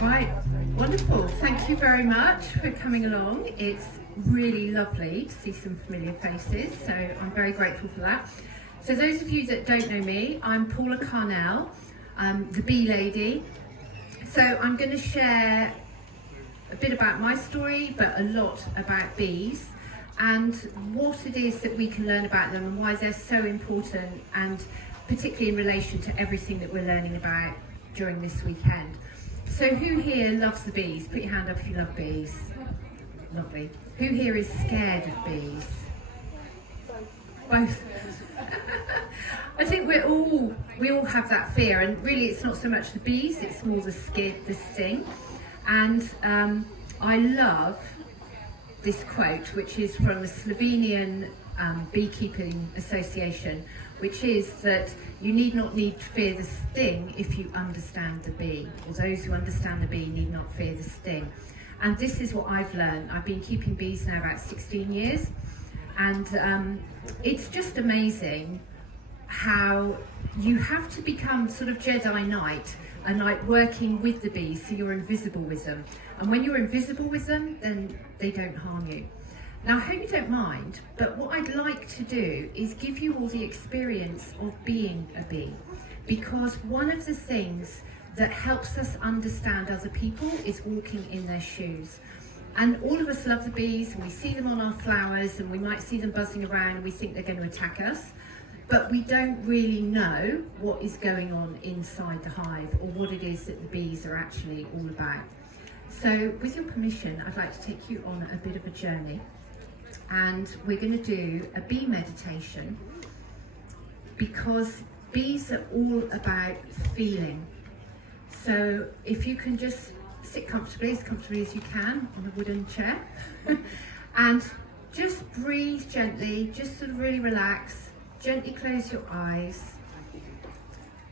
Right, wonderful. Thank you very much for coming along. It's really lovely to see some familiar faces, so I'm very grateful for that. So those of you that don't know me, I'm Paula Carnell, the Bee Lady. So I'm going to share a bit about my story, but a lot about bees and what it is that we can learn about them and why they're so important, and particularly in relation to everything that we're learning about during this weekend. So who here loves the bees? Put your hand up if you love bees. Lovely. Who here is scared of bees? Both. I think we all have that fear, and really it's not so much the bees, it's more the sting. And I love this quote, which is from the Slovenian Beekeeping Association, which is that you need not to fear the sting if you understand the bee, or those who understand the bee need not fear the sting. And this is what I've learned. I've been keeping bees now about 16 years, and it's just amazing how you have to become sort of Jedi Knight and like working with the bees, so you're invisible with them. And when you're invisible with them, then they don't harm you. Now, I hope you don't mind, but what I'd like to do is give you all the experience of being a bee, because one of the things that helps us understand other people is walking in their shoes. And all of us love the bees, and we see them on our flowers, and we might see them buzzing around, and we think they're going to attack us, but we don't really know what is going on inside the hive, or what it is that the bees are actually all about. So with your permission, I'd like to take you on a bit of a journey, and we're going to do a bee meditation, because bees are all about feeling. So if you can just sit comfortably as you can on a wooden chair and just breathe gently, just sort of really relax, gently close your eyes.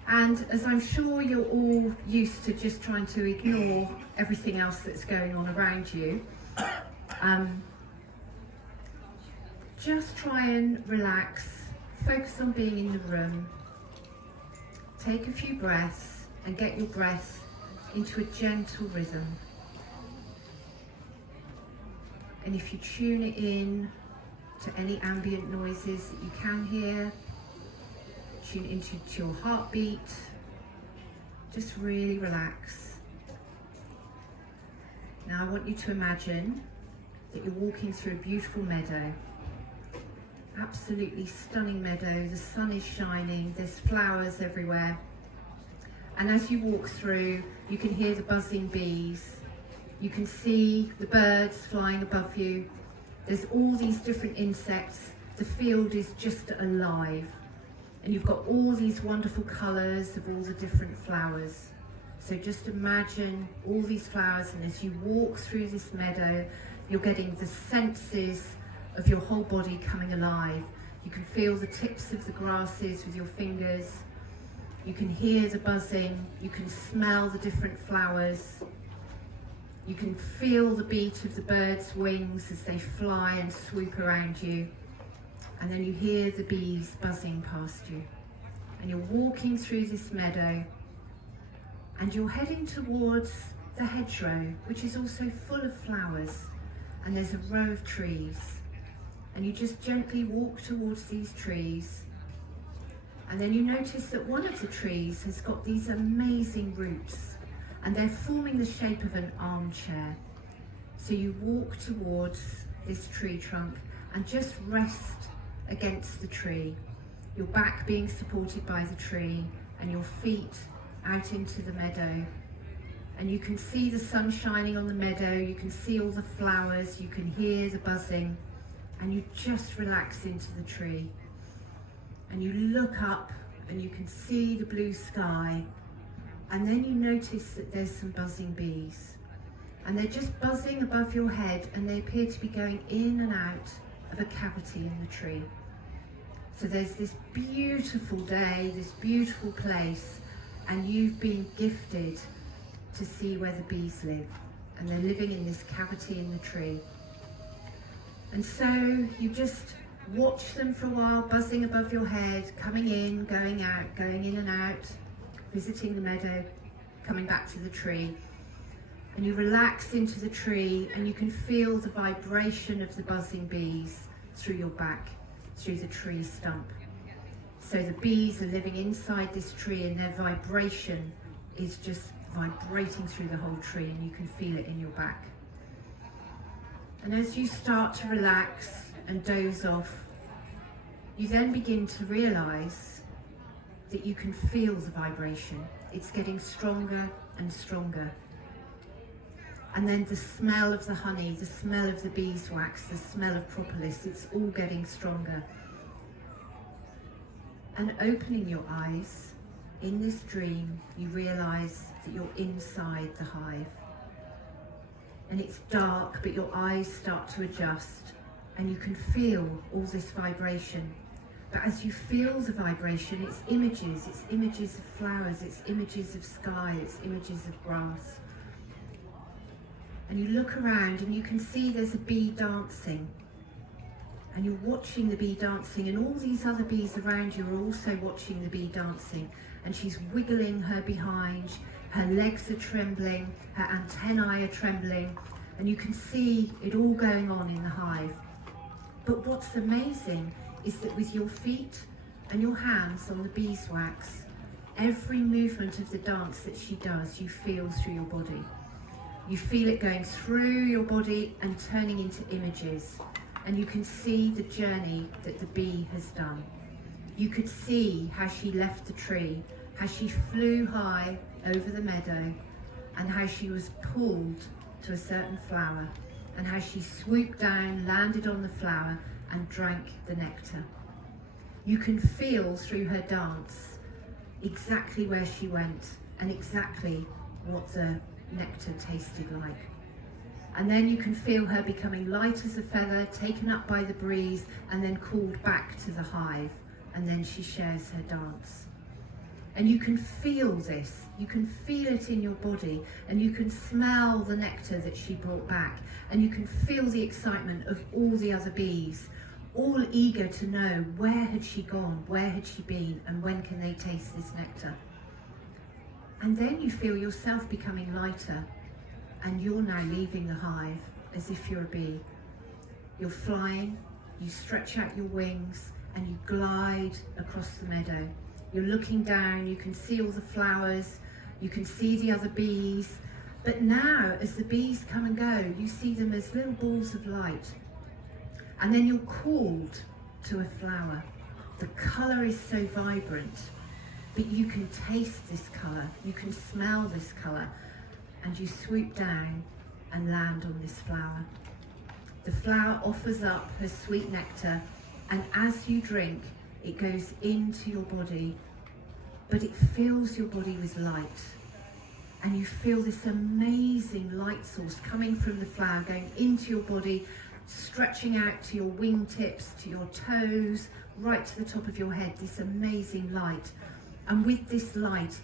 And as I'm sure you're all used to just trying to ignore everything else that's going on around you, just try and relax, focus on being in the room, take a few breaths and get your breath into a gentle rhythm. And if you tune it in to any ambient noises that you can hear, tune into your heartbeat, just really relax. Now I want you to imagine that you're walking through a beautiful meadow. Absolutely stunning meadow, the sun is shining, there's flowers everywhere. And as you walk through, you can hear the buzzing bees, you can see the birds flying above you, there's all these different insects, the field is just alive. And you've got all these wonderful colours of all the different flowers. So just imagine all these flowers, and as you walk through this meadow, you're getting the senses of your whole body coming alive. You can feel the tips of the grasses with your fingers. You can hear the buzzing. You can smell the different flowers. You can feel the beat of the birds' wings as they fly and swoop around you. And then you hear the bees buzzing past you. And you're walking through this meadow, and you're heading towards the hedgerow, which is also full of flowers. And there's a row of trees. And you just gently walk towards these trees, and then you notice that one of the trees has got these amazing roots, and they're forming the shape of an armchair. So you walk towards this tree trunk and just rest against the tree, your back being supported by the tree and your feet out into the meadow. And you can see the sun shining on the meadow, you can see all the flowers, you can hear the buzzing. And you just relax into the tree, and you look up and you can see the blue sky, and then you notice that there's some buzzing bees, and they're just buzzing above your head, and they appear to be going in and out of a cavity in the tree. So there's this beautiful day, this beautiful place, and you've been gifted to see where the bees live, and they're living in this cavity in the tree. And so you just watch them for a while, buzzing above your head, coming in, going out, going in and out, visiting the meadow, coming back to the tree. And you relax into the tree, and you can feel the vibration of the buzzing bees through your back, through the tree stump. So the bees are living inside this tree, and their vibration is just vibrating through the whole tree, and you can feel it in your back. And as you start to relax and doze off, you then begin to realize that you can feel the vibration. It's getting stronger and stronger. And then the smell of the honey, the smell of the beeswax, the smell of propolis, it's all getting stronger. And opening your eyes, in this dream, you realize that you're inside the hive. And it's dark, but your eyes start to adjust, and you can feel all this vibration. But as you feel the vibration, it's images of flowers, it's images of sky, it's images of grass. And you look around and you can see there's a bee dancing. And you're watching the bee dancing, and all these other bees around you are also watching the bee dancing. And she's wiggling her behind, her legs are trembling, her antennae are trembling, and you can see it all going on in the hive. But what's amazing is that with your feet and your hands on the beeswax, every movement of the dance that she does, you feel through your body. You feel it going through your body and turning into images. And you can see the journey that the bee has done. You could see how she left the tree, how she flew high over the meadow, and how she was pulled to a certain flower, and how she swooped down, landed on the flower, and drank the nectar. You can feel through her dance exactly where she went and exactly what the nectar tasted like. And then you can feel her becoming light as a feather, taken up by the breeze, and then called back to the hive, and then she shares her dance. And you can feel this, you can feel it in your body, and you can smell the nectar that she brought back, and you can feel the excitement of all the other bees, all eager to know where had she gone, where had she been, and when can they taste this nectar. And then you feel yourself becoming lighter, and you're now leaving the hive as if you're a bee. You're flying, you stretch out your wings, and you glide across the meadow. You're looking down, you can see all the flowers, you can see the other bees, but now as the bees come and go, you see them as little balls of light. And then you're called to a flower. The colour is so vibrant, but you can taste this colour, you can smell this colour, and you swoop down and land on this flower. The flower offers up her sweet nectar, and as you drink, it goes into your body, but it fills your body with light. And you feel this amazing light source coming from the flower, going into your body, stretching out to your wingtips, to your toes, right to the top of your head, this amazing light. And with this light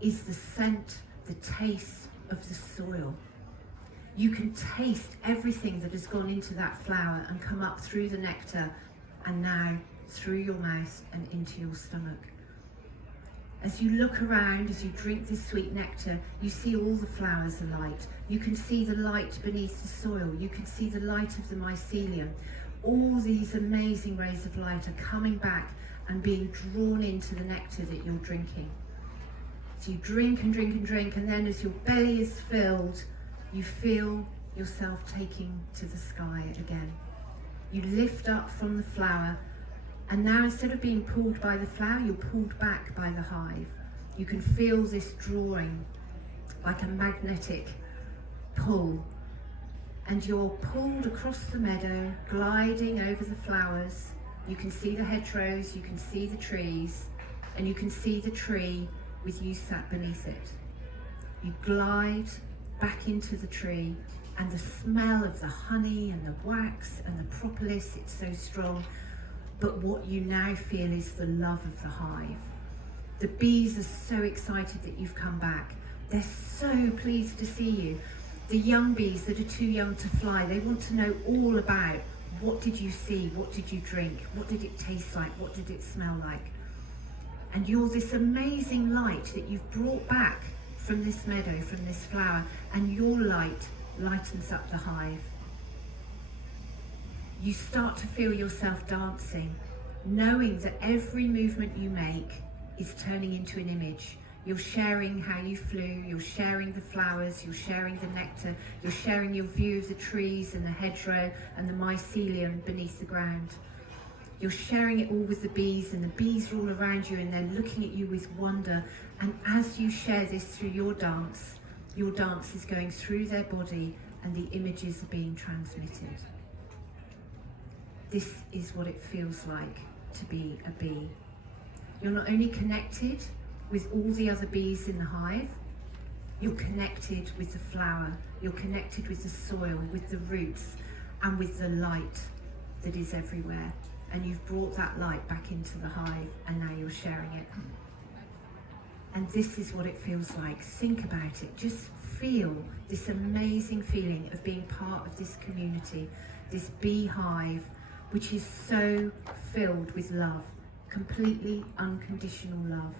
is the scent, the taste of the soil. You can taste everything that has gone into that flower and come up through the nectar, and now through your mouth and into your stomach. As you look around, as you drink this sweet nectar, you see all the flowers are light. You can see the light beneath the soil. You can see the light of the mycelium. All these amazing rays of light are coming back and being drawn into the nectar that you're drinking. So you drink and drink and drink, and then as your belly is filled, you feel yourself taking to the sky again. You lift up from the flower, and now instead of being pulled by the flower, you're pulled back by the hive. You can feel this drawing like a magnetic pull, and you're pulled across the meadow, gliding over the flowers. You can see the hedgerows, you can see the trees, and you can see the tree with you sat beneath it. You glide back into the tree, and the smell of the honey and the wax and the propolis, it's so strong. But what you now feel is the love of the hive. The bees are so excited that you've come back. They're so pleased to see you. The young bees that are too young to fly, they want to know all about what did you see, what did you drink, what did it taste like, what did it smell like. And you're this amazing light that you've brought back from this meadow, from this flower, and your light lightens up the hive. You start to feel yourself dancing, knowing that every movement you make is turning into an image. You're sharing how you flew, you're sharing the flowers, you're sharing the nectar, you're sharing your view of the trees and the hedgerow and the mycelium beneath the ground. You're sharing it all with the bees, and the bees are all around you and they're looking at you with wonder. And as you share this through your dance is going through their body and the images are being transmitted. This is what it feels like to be a bee. You're not only connected with all the other bees in the hive, you're connected with the flower, you're connected with the soil, with the roots, and with the light that is everywhere. And you've brought that light back into the hive, and now you're sharing it. And this is what it feels like. Think about it. Just feel this amazing feeling of being part of this community, this beehive, which is so filled with love, completely unconditional love.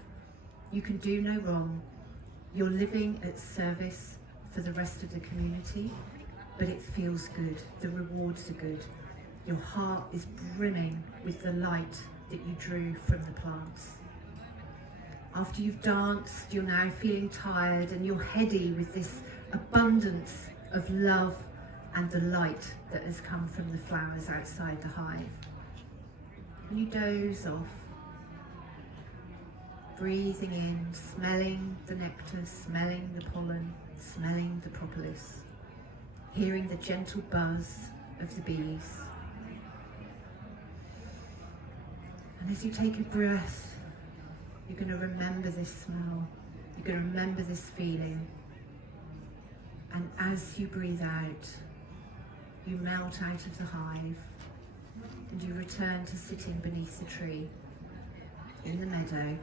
You can do no wrong. You're living at service for the rest of the community, but it feels good. The rewards are good. Your heart is brimming with the light that you drew from the plants. After you've danced, you're now feeling tired and you're heady with this abundance of love and the light that has come from the flowers outside the hive. And you doze off, breathing in, smelling the nectar, smelling the pollen, smelling the propolis, hearing the gentle buzz of the bees. And as you take a breath, you're going to remember this smell, you're going to remember this feeling. And as you breathe out, you melt out of the hive and you return to sitting beneath the tree in the meadow,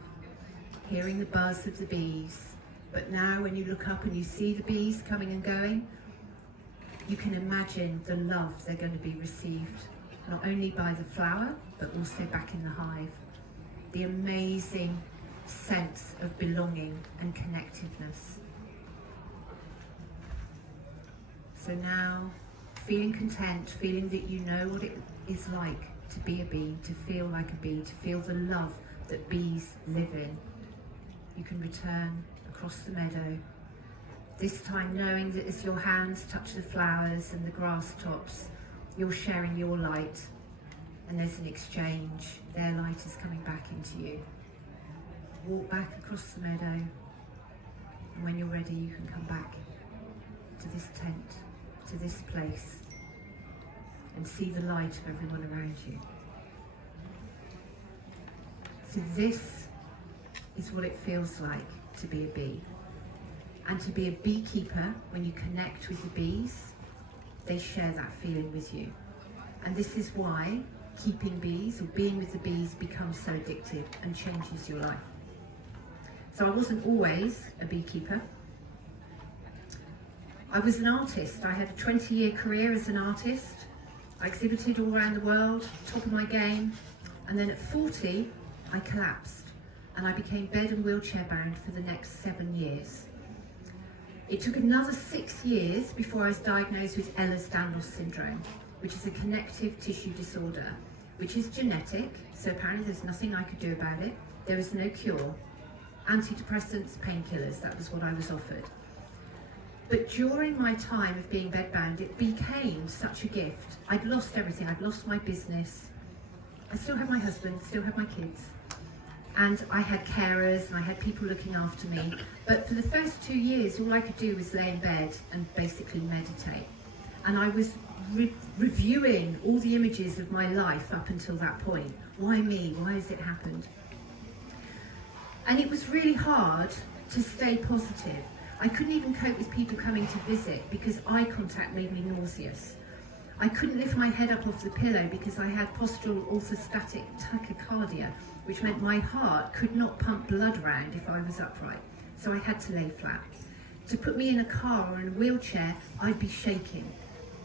hearing the buzz of the bees. But now when you look up and you see the bees coming and going, you can imagine the love they're going to be received, not only by the flower, but also back in the hive. The amazing sense of belonging and connectiveness. So now, feeling content, feeling that you know what it is like to be a bee, to feel like a bee, to feel the love that bees live in, you can return across the meadow, this time knowing that as your hands touch the flowers and the grass tops, you're sharing your light, and there's an exchange. Their light is coming back into you. Walk back across the meadow, and when you're ready, you can come back to this tent, to this place, and see the light of everyone around you. So this is what it feels like to be a bee. And to be a beekeeper, when you connect with the bees, they share that feeling with you. And this is why keeping bees or being with the bees becomes so addictive and changes your life. So I wasn't always a beekeeper. I was an artist. I had a 20-year career as an artist. I exhibited all around the world, top of my game. And then at 40, I collapsed and I became bed and wheelchair bound for the next 7 years. It took another 6 years before I was diagnosed with Ehlers-Danlos syndrome, which is a connective tissue disorder, which is genetic, so apparently there's nothing I could do about it. There is no cure. Antidepressants, painkillers, that was what I was offered. But during my time of being bedbound, it became such a gift. I'd lost everything. I'd lost my business. I still have my husband, still have my kids. And I had carers and I had people looking after me. But for the first 2 years, all I could do was lay in bed and basically meditate. And I was reviewing all the images of my life up until that point. Why me? Why has it happened? And it was really hard to stay positive. I couldn't even cope with people coming to visit because eye contact made me nauseous. I couldn't lift my head up off the pillow because I had postural orthostatic tachycardia, which meant my heart could not pump blood around if I was upright. So I had to lay flat. To put me in a car or in a wheelchair, I'd be shaking.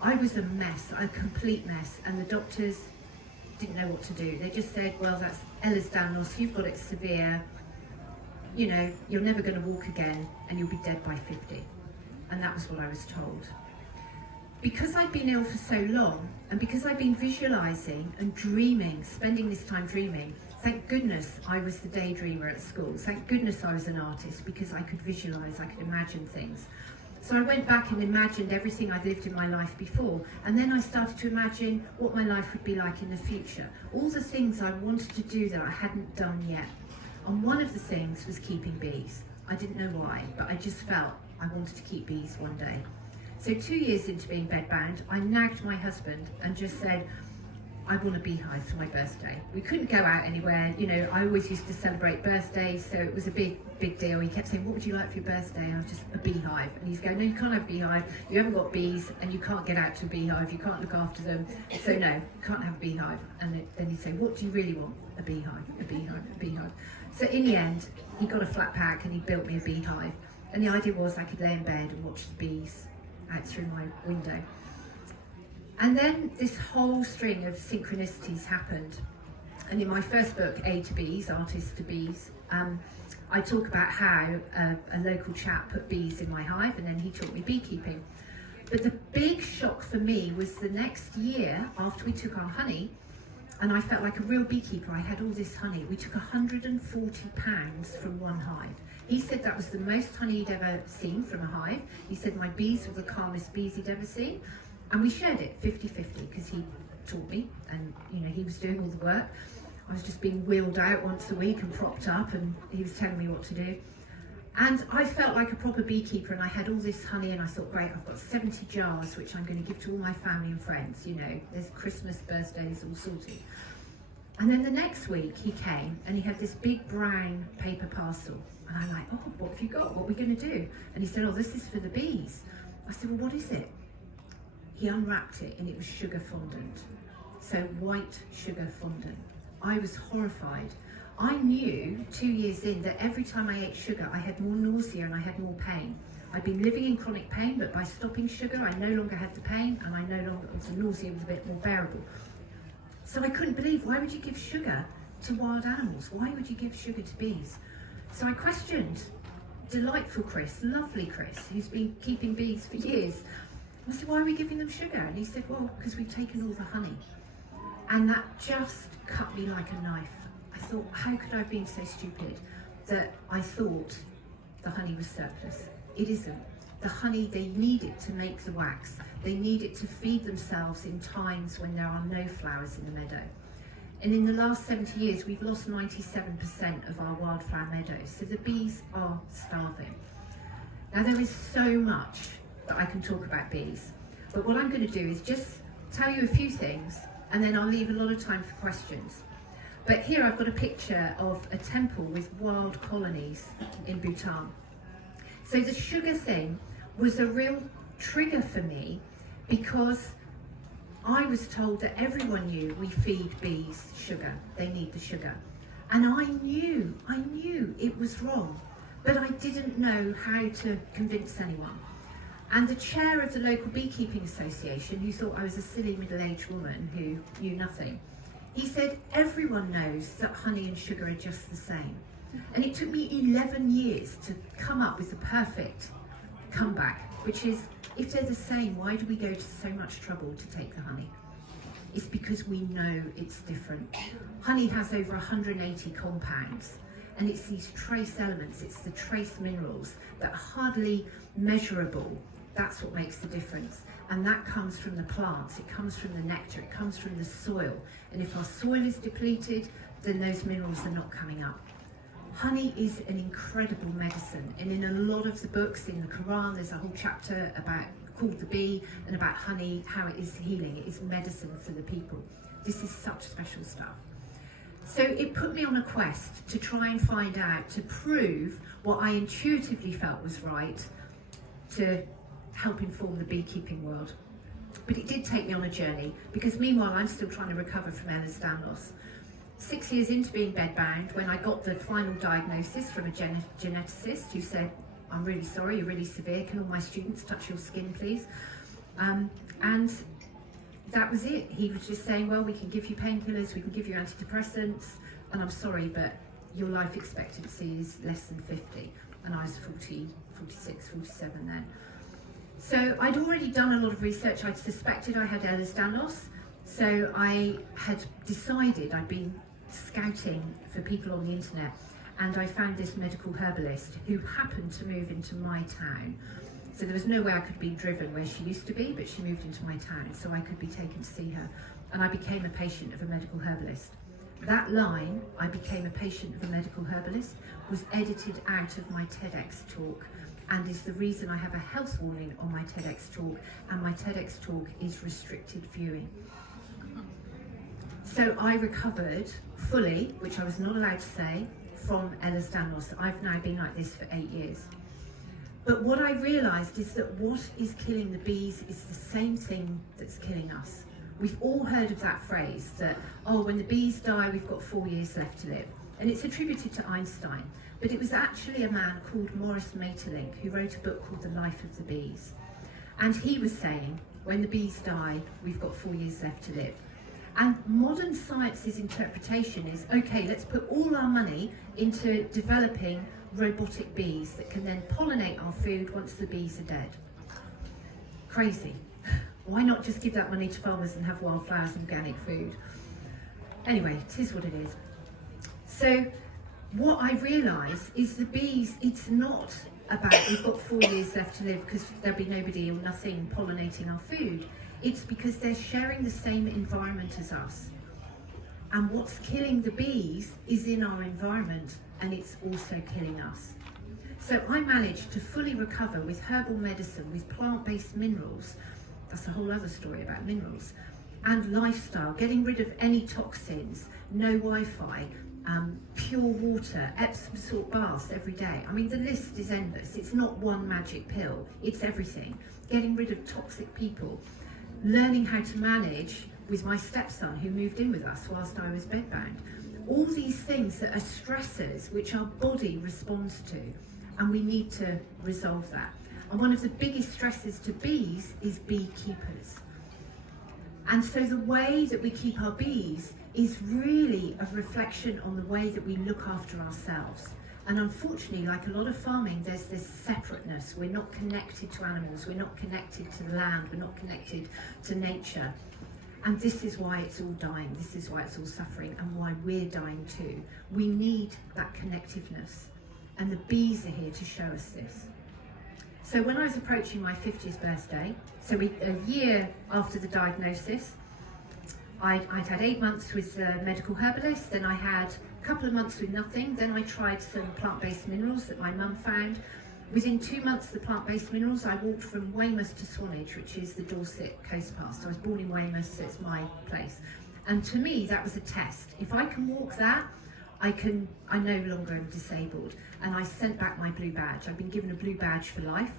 I was a mess, a complete mess, and the doctors didn't know what to do. They just said, well, that's Ehlers-Danlos, you've got it severe. you know, you're never going to walk again and you'll be dead by 50. And that was what I was told. Because I'd been ill for so long, and because I'd been visualising and dreaming, spending this time dreaming, thank goodness I was the daydreamer at school. Thank goodness I was an artist, because I could visualise, I could imagine things. So I went back and imagined everything I'd lived in my life before, and then I started to imagine what my life would be like in the future. All the things I wanted to do that I hadn't done yet. And one of the things was keeping bees. I didn't know why, but I just felt I wanted to keep bees one day. So 2 years into being bedbound, I nagged my husband and just said, I want a beehive for my birthday. We couldn't go out anywhere. You know, I always used to celebrate birthdays, so it was a big deal. He kept saying, what would you like for your birthday? And I was just, a beehive. And he's going, no, you can't have a beehive. You haven't got bees, and you can't get out to a beehive. You can't look after them. So no, you can't have a beehive. And then he'd say, what do you really want? A beehive, a beehive, a beehive. So in the end, he got a flat pack and he built me a beehive. And the idea was I could lay in bed and watch the bees out through my window. And then this whole string of synchronicities happened. And in my first book, A to Bees, Artist to Bees, I talk about how a local chap put bees in my hive, and then he taught me beekeeping. But the big shock for me was the next year, after we took our honey, and I felt like a real beekeeper. I had all this honey. We took 140 pounds from one hive. He said that was the most honey he'd ever seen from a hive. He said my bees were the calmest bees he'd ever seen. And we shared it 50-50, because he taught me, and you know, he was doing all the work. I was just being wheeled out once a week and propped up, and he was telling me what to do. And I felt like a proper beekeeper, and I had all this honey, and I thought, great, I've got 70 jars, which I'm going to give to all my family and friends. You know, there's Christmas, birthdays, all sorted. And then the next week he came, and he had this big brown paper parcel. And I'm like, oh, what have you got? What are we going to do? And he said, oh, this is for the bees. I said, well, what is it? He unwrapped it, and it was sugar fondant. So white sugar fondant. I was horrified. I knew 2 years in that every time I ate sugar, I had more nausea and I had more pain. I'd been living in chronic pain, but by stopping sugar, I no longer had the pain, and I no longer, the nausea was a bit more bearable. So I couldn't believe, why would you give sugar to wild animals? Why would you give sugar to bees? So I questioned delightful Chris, lovely Chris, who's been keeping bees for years. I said, why are we giving them sugar? And he said, well, because we've taken all the honey. And that just cut me like a knife. I thought, how could I have been so stupid that I thought the honey was surplus? It isn't. The honey, they need it to make the wax. They need it to feed themselves in times when there are no flowers in the meadow. And in the last 70 years, we've lost 97% of our wildflower meadows. So the bees are starving. Now, there is so much that I can talk about bees, but what I'm going to do is just tell you a few things, and then I'll leave a lot of time for questions. But here I've got a picture of a temple with wild colonies in Bhutan. So the sugar thing was a real trigger for me, because I was told that everyone knew we feed bees sugar, they need the sugar. And I knew it was wrong, but I didn't know how to convince anyone. And the chair of the local beekeeping association, who thought I was a silly middle-aged woman who knew nothing, he said, everyone knows that honey and sugar are just the same. And it took me 11 years to come up with the perfect comeback, which is, if they're the same, why do we go to so much trouble to take the honey? It's because we know it's different. Honey has over 180 compounds, and it's these trace elements, it's the trace minerals that are hardly measurable. That's what makes the difference. And that comes from the plants, it comes from the nectar, it comes from the soil. And if our soil is depleted, then those minerals are not coming up. Honey is an incredible medicine, and in a lot of the books in the Quran, there's a whole chapter called The Bee, and about honey, how it is healing, it is medicine for the people. This is such special stuff. So it put me on a quest to try and find out, to prove what I intuitively felt was right, to help inform the beekeeping world. But it did take me on a journey, because meanwhile I'm still trying to recover from Ehlers-Danlos. 6 years into being bedbound, when I got the final diagnosis from a geneticist who said, I'm really sorry, you're really severe, can all my students touch your skin please? And that was it. He was just saying, well, we can give you painkillers, we can give you antidepressants, and I'm sorry, but your life expectancy is less than 50, and I was 40, 46, 47 then. So I'd already done a lot of research. I'd suspected I had Ehlers-Danlos, so I had decided, I'd been scouting for people on the internet, and I found this medical herbalist who happened to move into my town. So there was no way I could be driven where she used to be, but she moved into my town, so I could be taken to see her. And I became a patient of a medical herbalist. That line, I became a patient of a medical herbalist, was edited out of my TEDx talk, and is the reason I have a health warning on my TEDx talk, and my TEDx talk is restricted viewing. So I recovered fully, which I was not allowed to say, from Ehlers-Danlos. I've now been like this for 8 years. But what I realised is that what is killing the bees is the same thing that's killing us. We've all heard of that phrase that, oh, when the bees die, we've got 4 years left to live. And it's attributed to Einstein. But it was actually a man called Maurice Maeterlinck who wrote a book called The Life of the Bees. And he was saying, when the bees die, we've got 4 years left to live. And modern science's interpretation is, okay, let's put all our money into developing robotic bees that can then pollinate our food once the bees are dead. Crazy. Why not just give that money to farmers and have wildflowers and organic food? Anyway, it is what it is. So what I realise is the bees, it's not about we've got 4 years left to live because there'll be nobody or nothing pollinating our food. It's because they're sharing the same environment as us. And what's killing the bees is in our environment, and it's also killing us. So I managed to fully recover with herbal medicine, with plant-based minerals. That's a whole other story about minerals. And lifestyle, getting rid of any toxins, no Wi-Fi, pure water, Epsom salt baths every day. I mean, the list is endless. It's not one magic pill, it's everything. Getting rid of toxic people, learning how to manage with my stepson who moved in with us whilst I was bedbound. All these things that are stressors which our body responds to, and we need to resolve that. And one of the biggest stresses to bees is beekeepers. And so the way that we keep our bees is really a reflection on the way that we look after ourselves. And unfortunately, like a lot of farming, there's this separateness. We're not connected to animals, we're not connected to the land, we're not connected to nature. And this is why it's all dying, this is why it's all suffering, and why we're dying too. We need that connectiveness, and the bees are here to show us this. So when I was approaching my 50th birthday, so a year after the diagnosis, I'd had 8 months with a medical herbalist, then I had a couple of months with nothing, then I tried some plant-based minerals that my mum found. Within 2 months of the plant-based minerals, I walked from Weymouth to Swanage, which is the Dorset coast pass. I was born in Weymouth, so it's my place. And to me, that was a test. If I can walk that, I no longer am disabled. And I sent back my blue badge. I've been given a blue badge for life,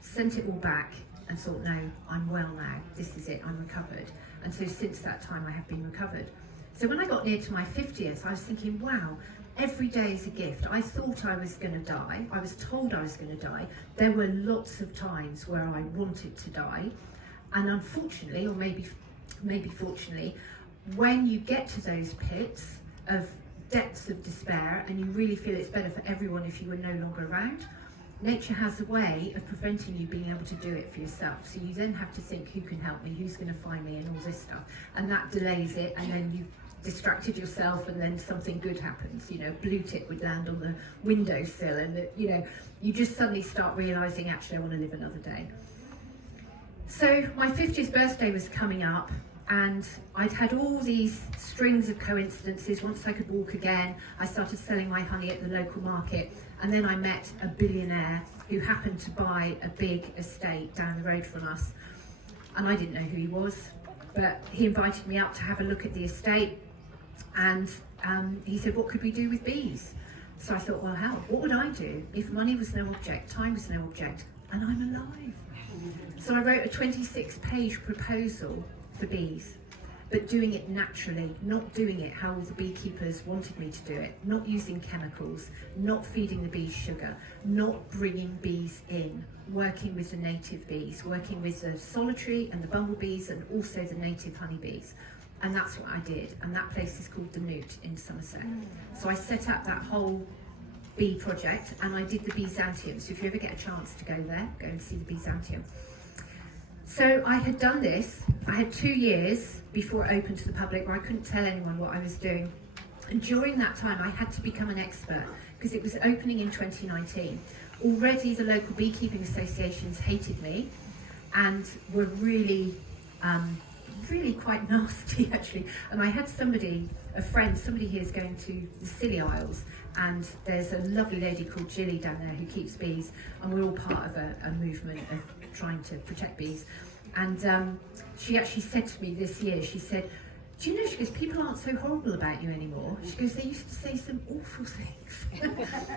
sent it all back and thought, no, I'm well now. This is it, I'm recovered. And so since that time, I have been recovered. So when I got near to my 50th, I was thinking, wow, every day is a gift. I thought I was going to die. I was told I was going to die. There were lots of times where I wanted to die. And unfortunately, or maybe fortunately, when you get to those pits of depths of despair and you really feel it's better for everyone if you were no longer around, nature has a way of preventing you being able to do it for yourself. So you then have to think, who can help me, who's going to find me, and all this stuff. And that delays it, and then you've distracted yourself, and then something good happens. You know, blue tip would land on the windowsill, and you just suddenly start realising, actually, I want to live another day. So my 50th birthday was coming up, and I'd had all these strings of coincidences. Once I could walk again, I started selling my honey at the local market, and then I met a billionaire who happened to buy a big estate down the road from us. And I didn't know who he was, but he invited me up to have a look at the estate, and he said, what could we do with bees? So I thought, well, what would I do if money was no object, time was no object, and I'm alive? So I wrote a 26-page proposal for bees, but doing it naturally, not doing it how all the beekeepers wanted me to do it, not using chemicals, not feeding the bees sugar, not bringing bees in, working with the native bees, working with the solitary and the bumblebees and also the native honeybees. And that's what I did. And that place is called the Newt in Somerset. So I set up that whole bee project, and I did the Byzantium. So if you ever get a chance to go there, go and see the Byzantium. So I had done this. I had 2 years before it opened to the public where I couldn't tell anyone what I was doing. And during that time, I had to become an expert because it was opening in 2019. Already the local beekeeping associations hated me and were really quite nasty actually. And I had a friend here is going to the Scilly Isles, and there's a lovely lady called Jilly down there who keeps bees, and we're all part of a movement of trying to protect bees. And she actually said to me this year, she said, do you know, she goes, people aren't so horrible about you anymore. She goes, they used to say some awful things,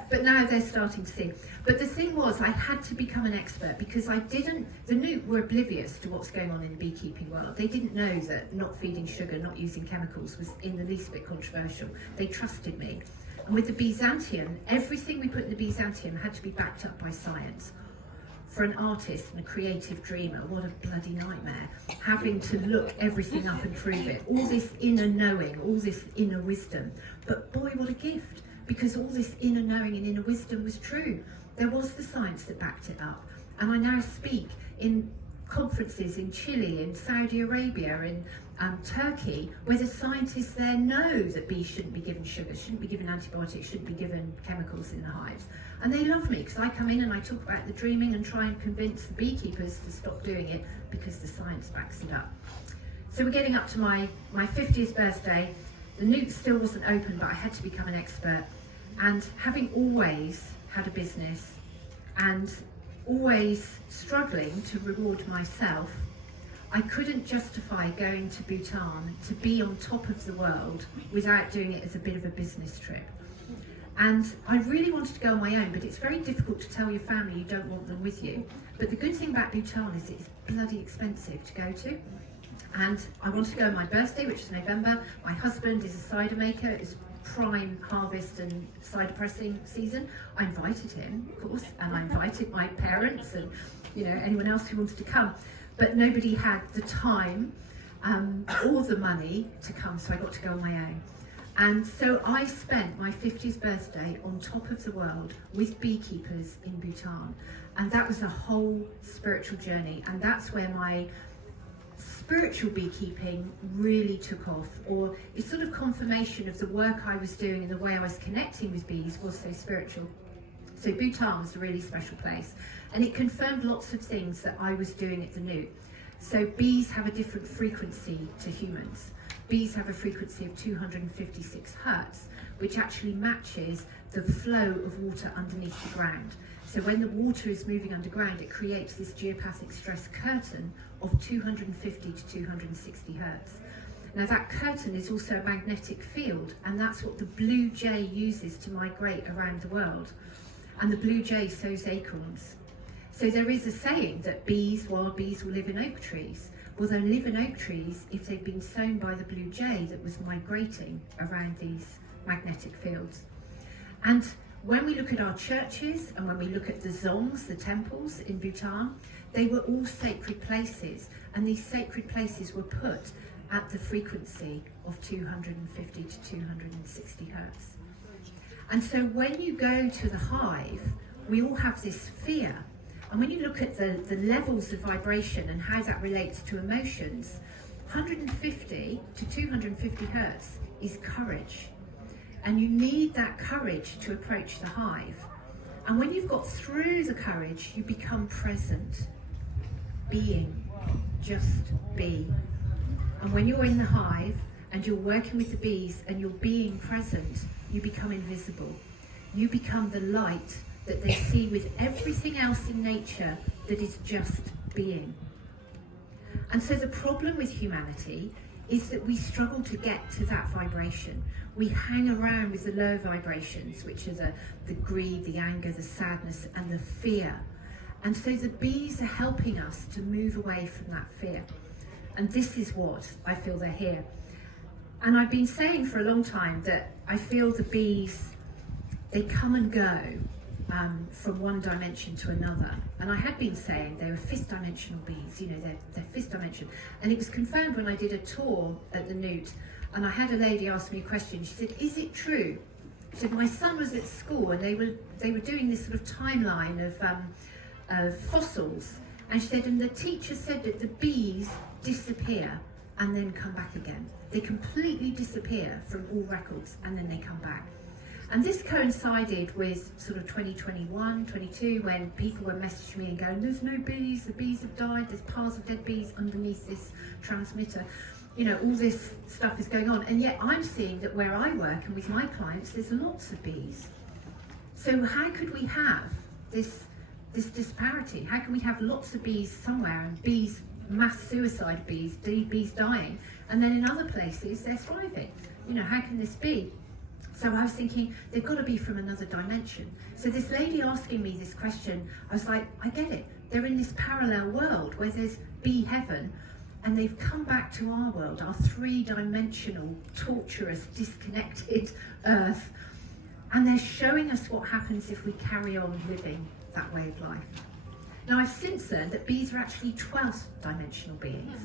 but now they're starting to see. But the thing was, I had to become an expert because the Newt were oblivious to what's going on in the beekeeping world. They didn't know that not feeding sugar, not using chemicals was in the least bit controversial. They trusted me. And with the Byzantium, everything we put in the Byzantium had to be backed up by science. For an artist and a creative dreamer, what a bloody nightmare, having to look everything up and prove it. All this inner knowing, all this inner wisdom. But boy, what a gift, because all this inner knowing and inner wisdom was true. There was the science that backed it up. And I now speak in conferences in Chile, in Saudi Arabia, in Turkey, where the scientists there know that bees shouldn't be given sugar, shouldn't be given antibiotics, shouldn't be given chemicals in the hives. And they love me because I come in and I talk about the dreaming and try and convince the beekeepers to stop doing it because the science backs it up. So we're getting up to my 50th birthday. The Newt still wasn't open, but I had to become an expert. And having always had a business and always struggling to reward myself, I couldn't justify going to Bhutan to be on top of the world without doing it as a bit of a business trip. And I really wanted to go on my own, but it's very difficult to tell your family you don't want them with you. But the good thing about Bhutan is it's bloody expensive to go to. And I wanted to go on my birthday, which is November. My husband is a cider maker. It's prime harvest and cider pressing season. I invited him, of course, and I invited my parents and anyone else who wanted to come. But nobody had the time or the money to come, so I got to go on my own. And so I spent my 50th birthday on top of the world with beekeepers in Bhutan. And that was a whole spiritual journey. And that's where my spiritual beekeeping really took off, or it's sort of confirmation of the work I was doing and the way I was connecting with bees was so spiritual. So Bhutan was a really special place, and it confirmed lots of things that I was doing at the Newt. So bees have a different frequency to humans. Bees have a frequency of 256 hertz, which actually matches the flow of water underneath the ground. So when the water is moving underground, it creates this geopathic stress curtain of 250 to 260 hertz. Now that curtain is also a magnetic field, and that's what the blue jay uses to migrate around the world. And the blue jay sows acorns. So there is a saying that wild bees will live in oak trees. Well, they'll live in oak trees if they've been sown by the blue jay that was migrating around these magnetic fields. And when we look at our churches and when we look at the zongs, the temples in Bhutan, they were all sacred places, and these sacred places were put at the frequency of 250 to 260 hertz. And so when you go to the hive, we all have this fear. And when you look at the levels of vibration and how that relates to emotions, 150 to 250 hertz is courage. And you need that courage to approach the hive. And when you've got through the courage, you become present. Being, just be. And when you're in the hive and you're working with the bees and you're being present, you become invisible. You become the light that they see with everything else in nature that is just being. And so the problem with humanity is that we struggle to get to that vibration. We hang around with the lower vibrations, which are the greed, the anger, the sadness, and the fear. And so the bees are helping us to move away from that fear. And this is what I feel they're here. And I've been saying for a long time that I feel the bees, they come and go. from one dimension to another. And I had been saying they were fifth dimensional bees, you know, they're fifth dimension. And it was confirmed when I did a tour at the Newt, and I had a lady ask me a question. She said, is it true? She said, my son was at school and they were doing this sort of timeline of fossils. And she said, and the teacher said that the bees disappear and then come back again. They completely disappear from all records and then they come back. And this coincided with sort of 2021, 22, when people were messaging me and going, there's no bees, the bees have died, there's piles of dead bees underneath this transmitter. You know, all this stuff is going on. And yet I'm seeing that where I work and with my clients, there's lots of bees. So how could we have this disparity? How can we have lots of bees somewhere and bees, mass suicide bees, bees dying, and then in other places they're thriving? You know, how can this be? So I was thinking, they've got to be from another dimension. So this lady asking me this question, I was like, I get it. They're in this parallel world where there's bee heaven, and they've come back to our world, our three-dimensional, torturous, disconnected Earth, and they're showing us what happens if we carry on living that way of life. Now, I've since learned that bees are actually 12th dimensional beings.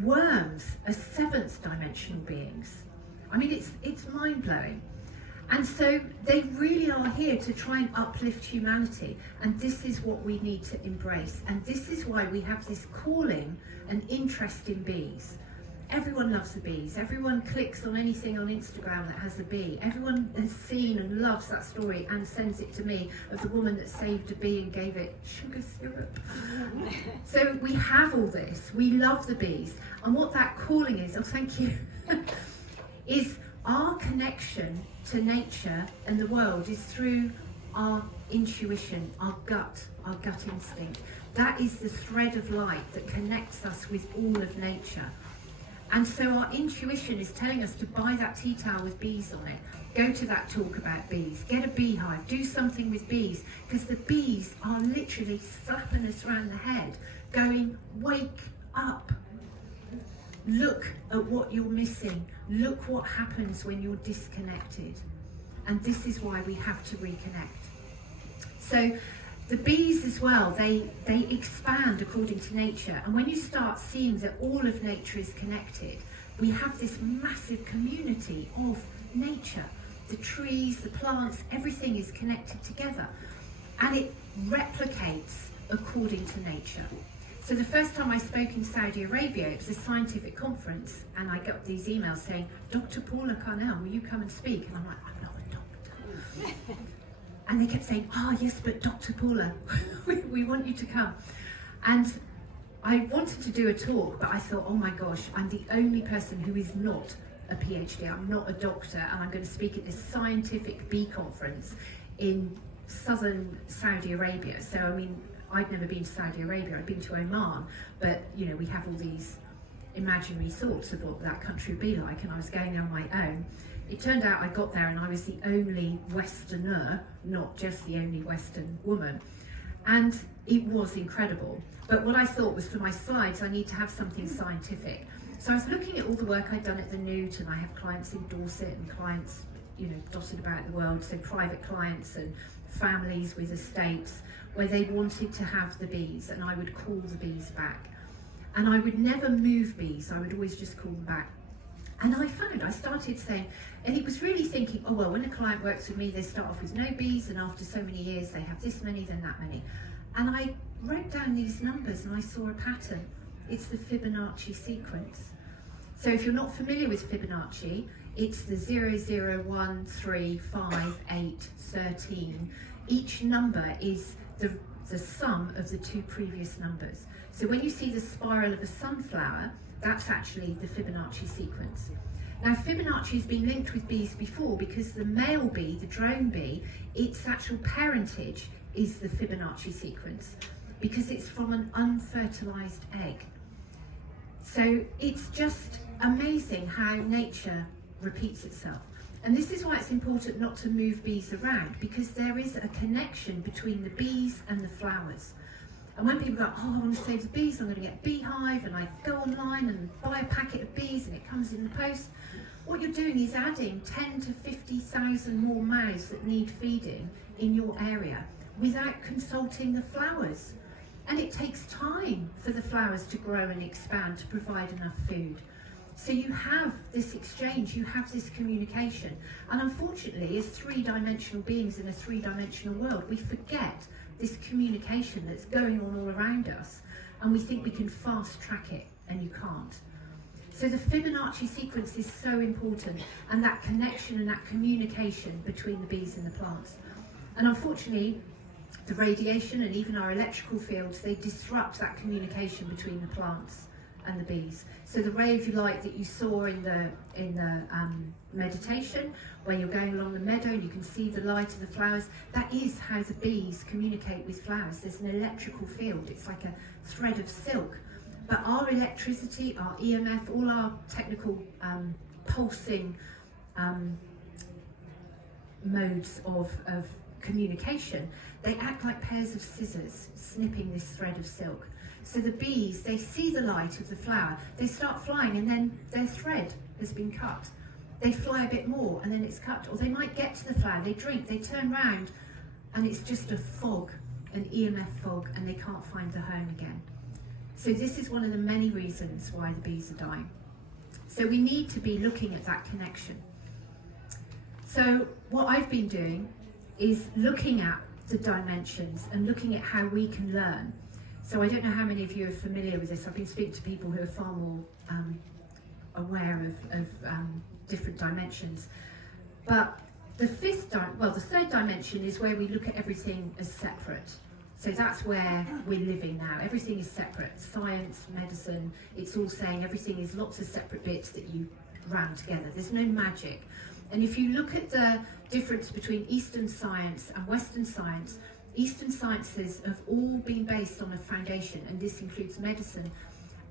Worms are 7th dimensional beings. I mean, it's mind-blowing. And so they really are here to try and uplift humanity. And this is what we need to embrace. And this is why we have this calling and interest in bees. Everyone loves the bees. Everyone clicks on anything on Instagram that has a bee. Everyone has seen and loves that story and sends it to me of the woman that saved a bee and gave it sugar syrup. So we have all this. We love the bees. And what that calling is, oh, thank you, is our connection to nature and the world is through our intuition, our gut instinct. That is the thread of light that connects us with all of nature. And so our intuition is telling us to buy that tea towel with bees on it, go to that talk about bees, get a beehive, do something with bees, because the bees are literally slapping us around the head, going, wake up. Look at what you're missing. Look what happens when you're disconnected. And this is why we have to reconnect. So the bees as well, they expand according to nature. And when you start seeing that all of nature is connected, we have this massive community of nature. The trees, the plants, everything is connected together. And it replicates according to nature. So the first time I spoke in Saudi Arabia, it was a scientific conference, and I got these emails saying, Dr. Paula Carnell, will you come and speak? And I'm like, I'm not a doctor. And they kept saying, yes, but Dr. Paula, we want you to come. And I wanted to do a talk, but I thought, oh my gosh, I'm the only person who is not a PhD. I'm not a doctor, and I'm going to speak at this scientific bee conference in southern Saudi Arabia. So, I mean, I'd never been to Saudi Arabia, I'd been to Oman, but you know, we have all these imaginary thoughts of what that country would be like, and I was going there on my own. It turned out I got there and I was the only Westerner, not just the only Western woman. And it was incredible. But what I thought was, for my slides, I need to have something scientific. So I was looking at all the work I'd done at the Newt, and I have clients in Dorset and clients, you know, dotted about the world, so private clients and families with estates, where they wanted to have the bees, and I would call the bees back. And I would never move bees, I would always just call them back. And I started saying, and it was really thinking, oh well, when a client works with me, they start off with no bees, and after so many years, they have this many, then that many. And I wrote down these numbers and I saw a pattern. It's the Fibonacci sequence. So if you're not familiar with Fibonacci, it's the 0, 0, 1, 3, 5, 8, 13. Each number is the sum of the two previous numbers. So when you see the spiral of a sunflower, that's actually the Fibonacci sequence. Now, Fibonacci has been linked with bees before because the male bee, the drone bee, its actual parentage is the Fibonacci sequence because it's from an unfertilized egg. So it's just amazing how nature repeats itself. And this is why it's important not to move bees around, because there is a connection between the bees and the flowers. And when people go, oh, I want to save the bees, I'm going to get a beehive, and I go online and buy a packet of bees and it comes in the post. what you're doing is adding 10 to 50,000 more mouths that need feeding in your area without consulting the flowers. And it takes time for the flowers to grow and expand to provide enough food. So you have this exchange, you have this communication. And unfortunately, as three-dimensional beings in a three-dimensional world, we forget this communication that's going on all around us. And we think we can fast track it, and you can't. So the Fibonacci sequence is so important, and that connection and that communication between the bees and the plants. And unfortunately, the radiation and even our electrical fields, they disrupt that communication between the plants and the bees. So the ray of light that you saw in the meditation, where you're going along the meadow and you can see the light of the flowers, that is how the bees communicate with flowers. There's an electrical field, it's like a thread of silk. But our electricity, our EMF, all our technical pulsing modes of communication, they act like pairs of scissors snipping this thread of silk. So the bees, they see the light of the flower, they start flying, and then their thread has been cut. They fly a bit more and then it's cut, or they might get to the flower, they drink, they turn round, and it's just a fog, an EMF fog, and they can't find the home again. So this is one of the many reasons why the bees are dying. So we need to be looking at that connection. So what I've been doing is looking at the dimensions and looking at how we can learn. So I don't know how many of you are familiar with this. I've been speaking to people who are far more aware of different dimensions. But the third dimension is where we look at everything as separate. So that's where we're living now. Everything is separate. Science, medicine, it's all saying everything is lots of separate bits that you ram together. There's no magic. And if you look at the difference between Eastern science and Western science, Eastern sciences have all been based on a foundation, and this includes medicine,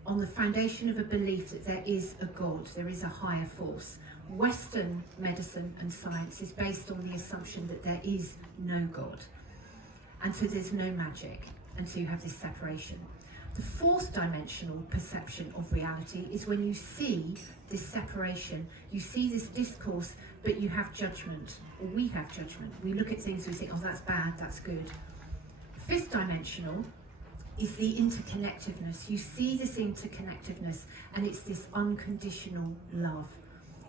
on the foundation of a belief that there is a God, there is a higher force. Western medicine and science is based on the assumption that there is no God. And so there's no magic, and so you have this separation. The fourth dimensional perception of reality is when you see this separation, you see this discourse, but you have judgment, or we have judgment. We look at things, we think, oh, that's bad, that's good. Fifth dimensional is the interconnectedness. You see this interconnectedness, and it's this unconditional love.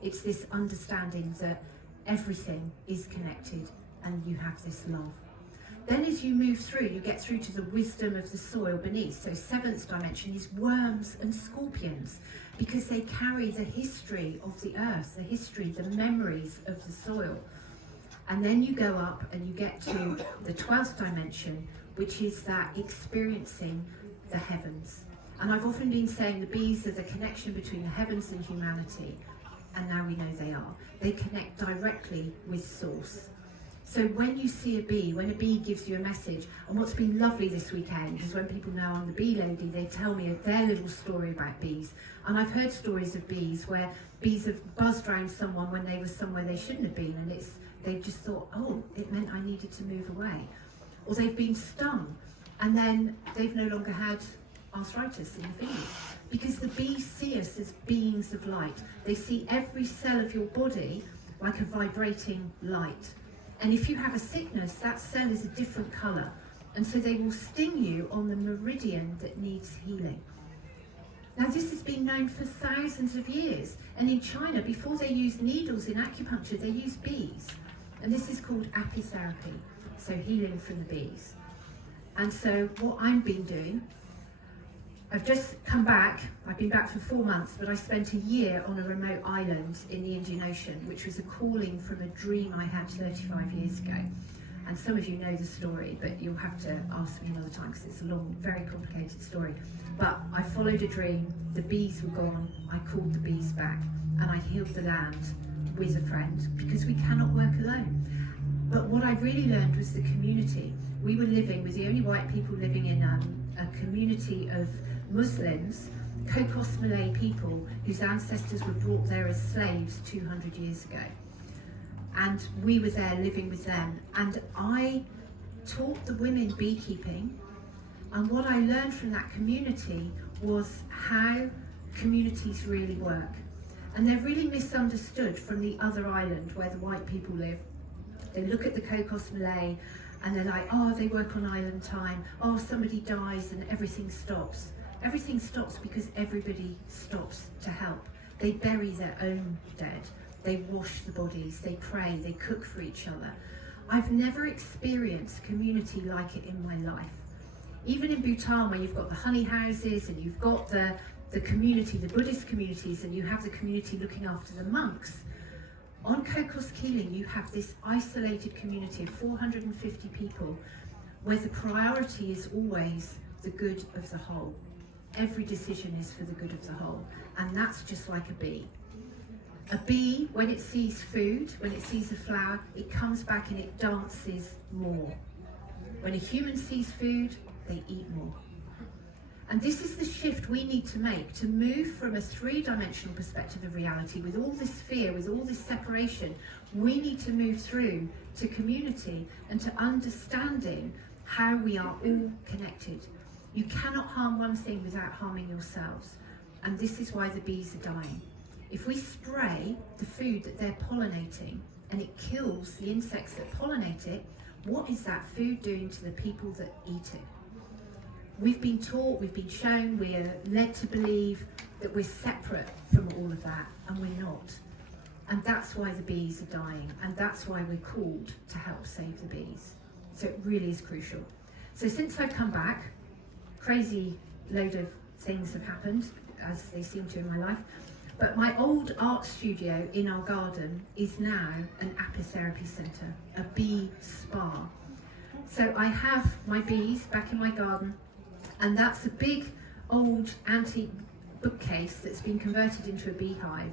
It's this understanding that everything is connected, and you have this love. Then as you move through, you get through to the wisdom of the soil beneath. So seventh dimension is worms and scorpions, because they carry the history of the earth, the history, the memories of the soil. And then you go up and you get to the 12th dimension, which is that experiencing the heavens. And I've often been saying the bees are the connection between the heavens and humanity, and now we know they are. They connect directly with source. So when you see a bee, when a bee gives you a message, and what's been lovely this weekend is when people know I'm the bee lady, they tell me their little story about bees. And I've heard stories of bees where bees have buzzed around someone when they were somewhere they shouldn't have been, and they've just thought, oh, it meant I needed to move away. Or they've been stung, and then they've no longer had arthritis in the fingers. Because the bees see us as beings of light. They see every cell of your body like a vibrating light. And if you have a sickness, that cell is a different colour. And so they will sting you on the meridian that needs healing. Now this has been known for thousands of years. And in China, before they used needles in acupuncture, they used bees. And this is called apitherapy, so healing from the bees. And so what I've been doing, I've just come back. I've been back for 4 months, but I spent a year on a remote island in the Indian Ocean, which was a calling from a dream I had 35 years ago. And some of you know the story, but you'll have to ask me another time because it's a long, very complicated story. But I followed a dream, the bees were gone, I called the bees back, and I healed the land with a friend, because we cannot work alone. But what I really learned was the community. We were living with the only white people living in a community of Muslims, Cocos Malay people whose ancestors were brought there as slaves 200 years ago. And we were there living with them. And I taught the women beekeeping. And what I learned from that community was how communities really work. And they're really misunderstood from the other island where the white people live. They look at the Cocos Malay and they're like, oh, they work on island time. Oh, somebody dies and everything stops. Everything stops because everybody stops to help. They bury their own dead. They wash the bodies, they pray, they cook for each other. I've never experienced community like it in my life. Even in Bhutan, where you've got the honey houses and you've got the community, the Buddhist communities, and you have the community looking after the monks, on Cocos Keeling you have this isolated community of 450 people where the priority is always the good of the whole. Every decision is for the good of the whole, and that's just like a bee. A bee, when it sees food, when it sees a flower, it comes back and it dances more. When a human sees food, they eat more. And this is the shift we need to make, to move from a three-dimensional perspective of reality with all this fear, with all this separation. We need to move through to community and to understanding how we are all connected. You cannot harm one thing without harming yourselves. And this is why the bees are dying. If we spray the food that they're pollinating and it kills the insects that pollinate it, what is that food doing to the people that eat it? We've been taught, we've been shown, we're led to believe that we're separate from all of that, and we're not. And that's why the bees are dying, and that's why we're called to help save the bees. So it really is crucial. So since I've come back, crazy load of things have happened, as they seem to in my life. But my old art studio in our garden is now an apitherapy centre, a bee spa. So I have my bees back in my garden, and that's a big old antique bookcase that's been converted into a beehive.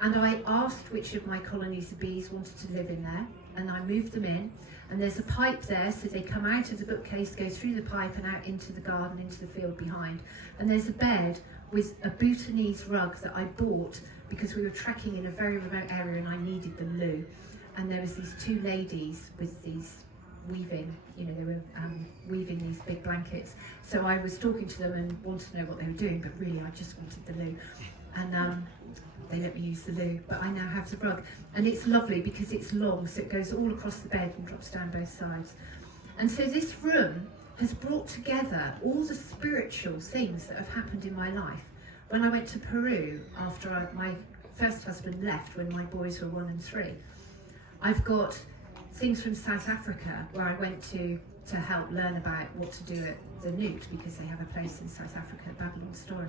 And I asked which of my colonies of bees wanted to live in there, and I moved them in. And there's a pipe there, so they come out of the bookcase, go through the pipe and out into the garden, into the field behind. And there's a bed with a Bhutanese rug that I bought because we were trekking in a very remote area and I needed the loo. And there was these two ladies with these weaving, they were weaving these big blankets. So I was talking to them and wanted to know what they were doing, but really I just wanted the loo. And they let me use the loo, but I now have the rug. And it's lovely because it's long, so it goes all across the bed and drops down both sides. And so this room has brought together all the spiritual things that have happened in my life. When I went to Peru after my first husband left, when my boys were 1 and 3, I've got things from South Africa where I went to help learn about what to do at the Newt, because they have a place in South Africa, Babylon Storm.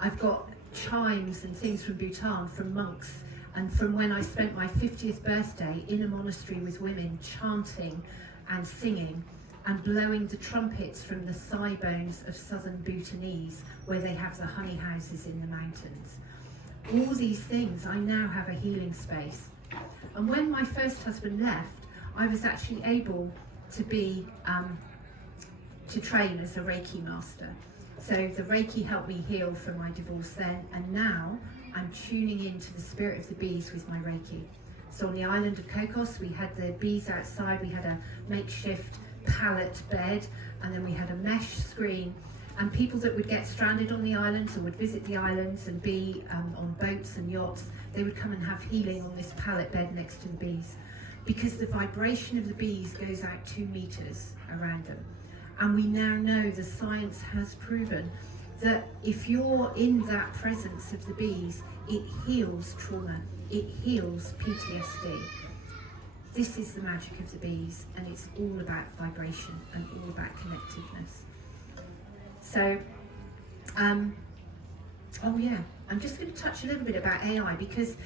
I've got chimes and things from Bhutan, from monks, and from when I spent my 50th birthday in a monastery with women chanting and singing and blowing the trumpets from the thigh bones of southern Bhutanese, where they have the honey houses in the mountains. All these things, I now have a healing space. And when my first husband left, I was actually able to be to train as a Reiki master. So the Reiki helped me heal from my divorce then, and now I'm tuning into the spirit of the bees with my Reiki. So on the island of Cocos, we had the bees outside, we had a makeshift pallet bed, and then we had a mesh screen, and people that would get stranded on the islands or would visit the islands and be on boats and yachts, they would come and have healing on this pallet bed next to the bees, because the vibration of the bees goes out 2 meters around them. And we now know, the science has proven, that if you're in that presence of the bees, it heals trauma, it heals PTSD. This is the magic of the bees, and it's all about vibration and all about connectiveness. So, I'm just going to touch a little bit about AI, because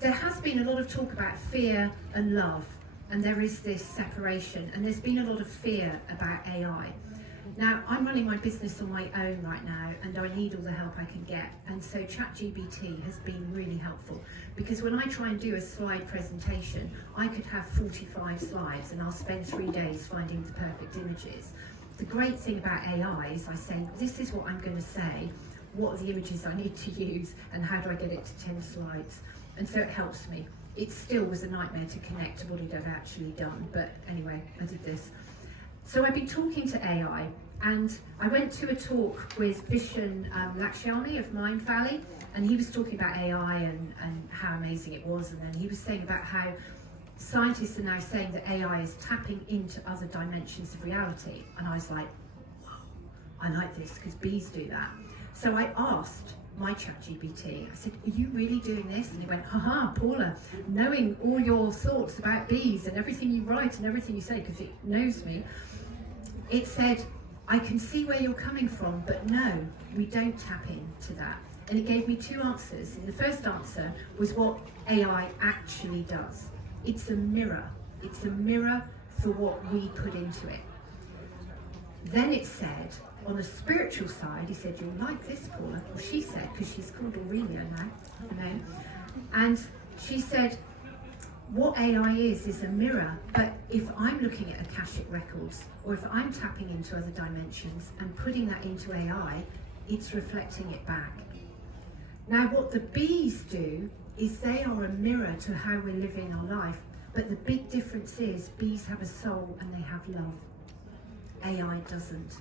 there has been a lot of talk about fear and love, and there is this separation, and there's been a lot of fear about AI. Now, I'm running my business on my own right now, and I need all the help I can get, and so ChatGPT has been really helpful, because when I try and do a slide presentation, I could have 45 slides and I'll spend 3 days finding the perfect images. The great thing about AI is I say, this is what I'm going to say, what are the images I need to use, and how do I get it to 10 slides? And so it helps me. It still was a nightmare to connect to what it had actually done, but anyway, I did this. So I've been talking to AI, And I went to a talk with Vishen Lakshmi of Mind Valley, and he was talking about AI and how amazing it was, and then he was saying about how scientists are now saying that AI is tapping into other dimensions of reality. And I was like, wow, I like this, because bees do that. So I asked my ChatGPT, I said, are you really doing this? And he went, haha, Paula, knowing all your thoughts about bees and everything you write and everything you say, because it knows me, it said, I can see where you're coming from, but no, we don't tap into that. And it gave me two answers. And the first answer was what AI actually does. It's a mirror. It's a mirror for what we put into it. Then it said, on the spiritual side, he said, you'll like this, Paula. Well, she said, because she's called Aurelia now, you know. And she said, what AI is a mirror, but if I'm looking at Akashic records, or if I'm tapping into other dimensions and putting that into AI, it's reflecting it back. Now, what the bees do is they are a mirror to how we're living our life, but the big difference is bees have a soul and they have love. AI doesn't.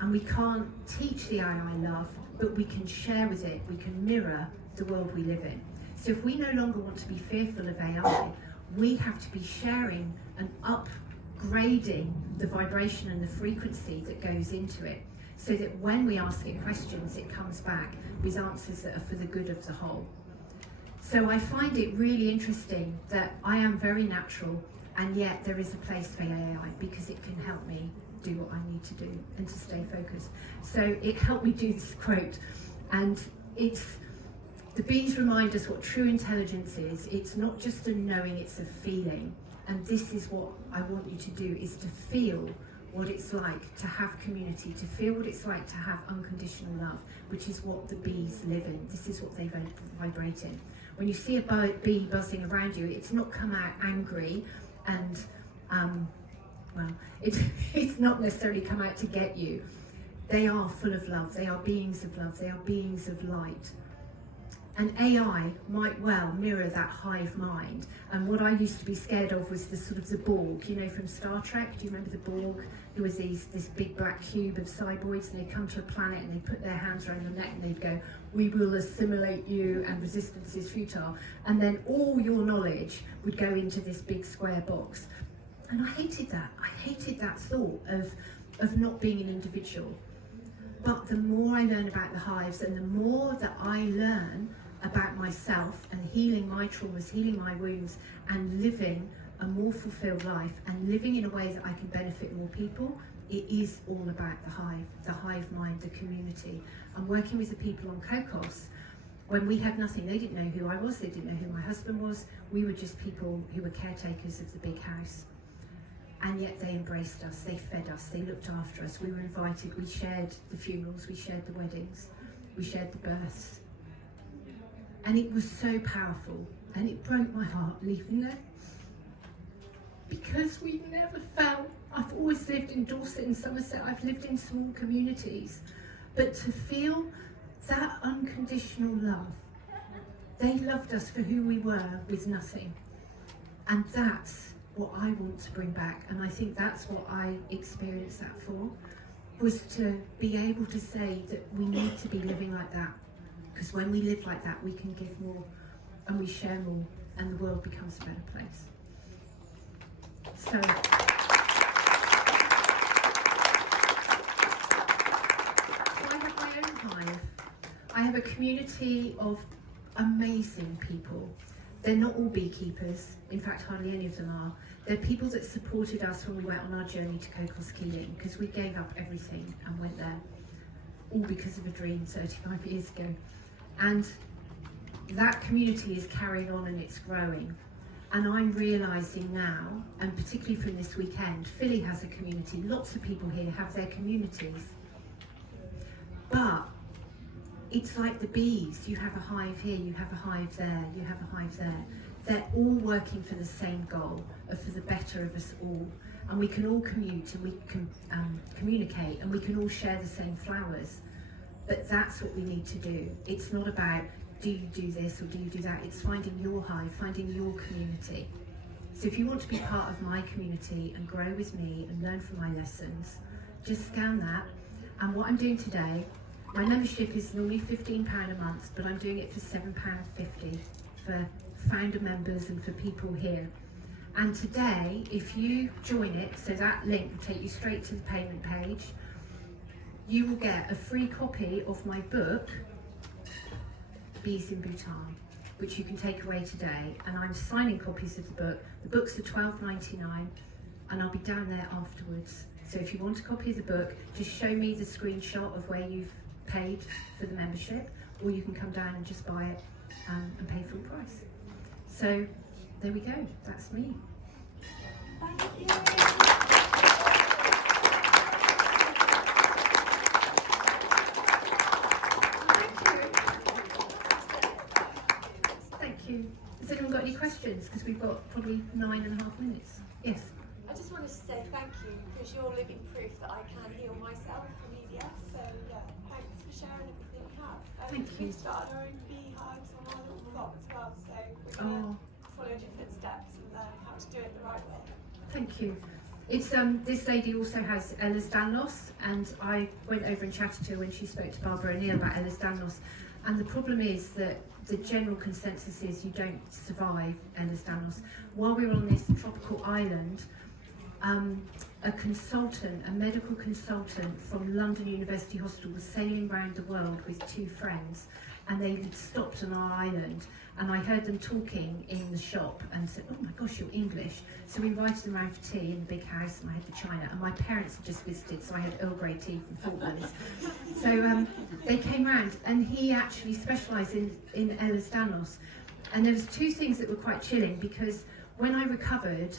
And we can't teach the AI love, but we can share with it, we can mirror the world we live in. So if we no longer want to be fearful of AI, we have to be sharing and upgrading the vibration and the frequency that goes into it, so that when we ask it questions, it comes back with answers that are for the good of the whole. So I find it really interesting that I am very natural, and yet there is a place for AI, because it can help me do what I need to do and to stay focused. So it helped me do this quote, and it's, the bees remind us what true intelligence is. It's not just a knowing, it's a feeling. And this is what I want you to do, is to feel what it's like to have community, to feel what it's like to have unconditional love, which is what the bees live in. This is what they vibrate in. When you see a bee buzzing around you, it's not come out angry and, it's not necessarily come out to get you. They are full of love. They are beings of love. They are beings of light. And AI might well mirror that hive mind. And what I used to be scared of was the sort of the Borg, you know, from Star Trek. Do you remember the Borg? There was this big black cube of cyborgs, and they'd come to a planet and they'd put their hands around your neck and they'd go, we will assimilate you and resistance is futile. And then all your knowledge would go into this big square box. And I hated that. I hated that thought of not being an individual. But the more I learn about the hives, and the more that I learn about myself and healing my traumas, healing my wounds, and living a more fulfilled life, and living in a way that I can benefit more people, it is all about the hive mind, the community. I'm working with the people on Cocos. When we had nothing, they didn't know who I was, they didn't know who my husband was. We were just people who were caretakers of the big house. And yet they embraced us, they fed us, they looked after us. We were invited, we shared the funerals, we shared the weddings, we shared the births. And it was so powerful, and it broke my heart leaving there. Because we never felt, I've always lived in Dorset and Somerset, I've lived in small communities, but to feel that unconditional love, they loved us for who we were with nothing. And that's what I want to bring back, and I think that's what I experienced that for, was to be able to say that we need to be living like that, because when we live like that, we can give more and we share more, and the world becomes a better place. So I have my own hive. I have a community of amazing people. They're not all beekeepers, in fact hardly any of them are. They're people that supported us when we went on our journey to Cocos Keeling, because we gave up everything and went there, all because of a dream 35 years ago. And that community is carrying on and it's growing. And I'm realising now, and particularly from this weekend, Philly has a community, lots of people here have their communities. But it's like the bees, you have a hive here, you have a hive there, you have a hive there. They're all working for the same goal, for the better of us all. And we can all commute and we can communicate, and we can all share the same flowers. But that's what we need to do. It's not about, do you do this or do you do that? It's finding your hive, finding your community. So if you want to be part of my community and grow with me and learn from my lessons, just scan that. And what I'm doing today, my membership is normally £15 a month, but I'm doing it for £7.50 for founder members and for people here. And today, if you join it, so that link will take you straight to the payment page, you will get a free copy of my book, Bees in Bhutan, which you can take away today. And I'm signing copies of the book. The books are £12.99, and I'll be down there afterwards. So if you want a copy of the book, just show me the screenshot of where you've paid for the membership, or you can come down and just buy it and pay full price. So there we go, that's me. Thank you. Thank you. Has anyone got any questions? Because we've got probably 9.5 minutes. Yes. I just wanted to say thank you, because you're living proof that I can heal myself from EDS. So thanks for sharing everything you have. Thank you. We started our own beehives on our little plot as well, so we're going to follow different steps and learn how to do it the right way. Thank you. It's this lady also has Ehlers-Danlos, and I went over and chatted to her when she spoke to Barbara O'Neill about Ehlers-Danlos. And the problem is that the general consensus is you don't survive Ehlers-Danlos. While we were on this tropical island, a consultant, a medical consultant from London University Hospital was sailing around the world with 2 friends, and they had stopped on our island, and I heard them talking in the shop and said, oh my gosh, you're English. So we invited them around for tea in the big house, and I had the china, and my parents had just visited, so I had Earl Grey tea from Falklands. So they came round, and he actually specialised in Ehlers-Danlos. And there was 2 things that were quite chilling, because when I recovered,